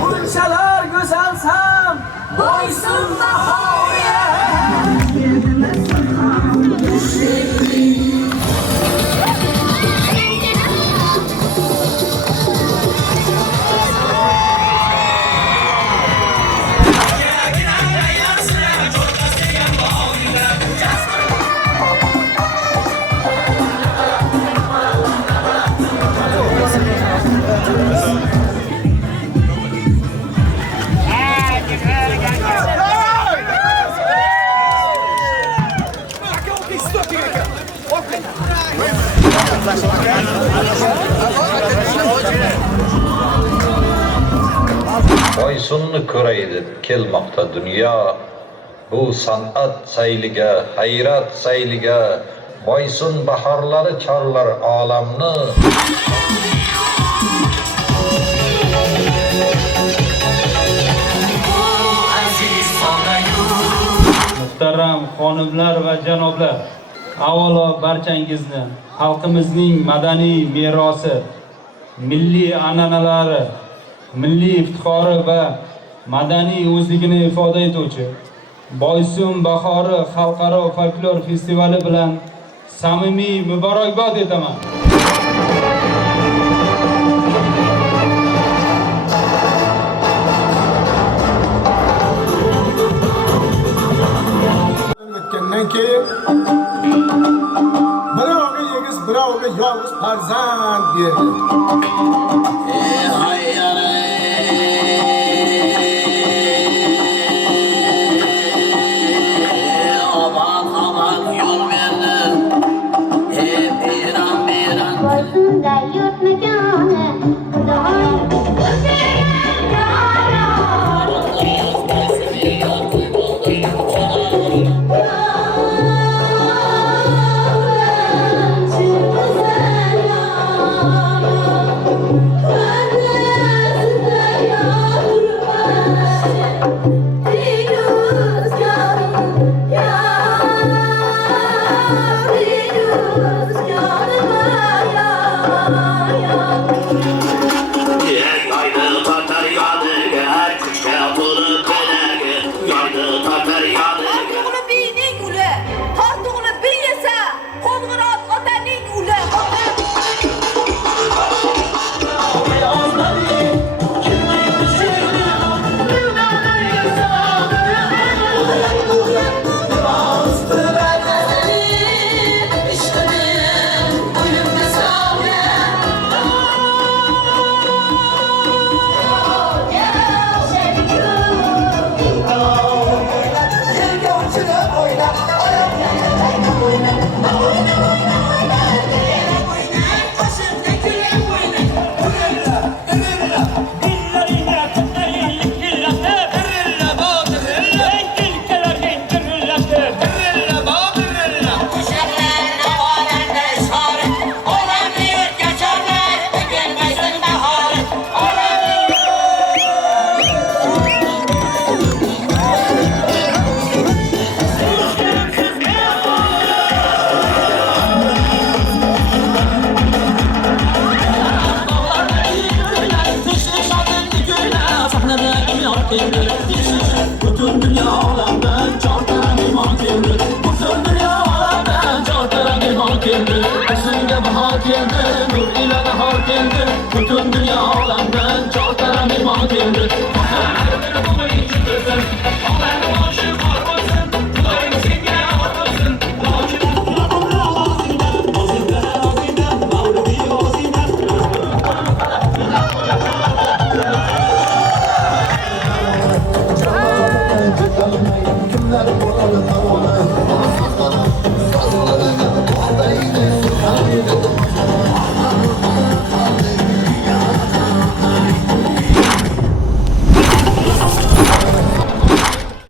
Bunchalar go'zalsam boysunma hoya. Boysunni ko'ray deb kelmoqda dunyo, bu san'at sayliga, hayrat sayliga, Boysun bahorlari chorlar olamni. Muhtaram xonimlar va janoblar, avvalo barchangizni xalqimizning madaniy merosi, milliy an'analari, milliy iftixori va madaniy o'zligini ifoda etuvchi Boysun bahori xalqaro folklor festivali bilan samimiy muborakbod etaman. O'tgandan keyin birovga egiz, birovga yolg'iz farzand berdi. Bütün dünya alemden çarpıran iman geldi. Bütün dünya alemden çarpıran iman geldi. Üstünde bahar geldi, nur ile bahar geldi. Bütün dünya alemden çarpıran iman geldi. Kimler bu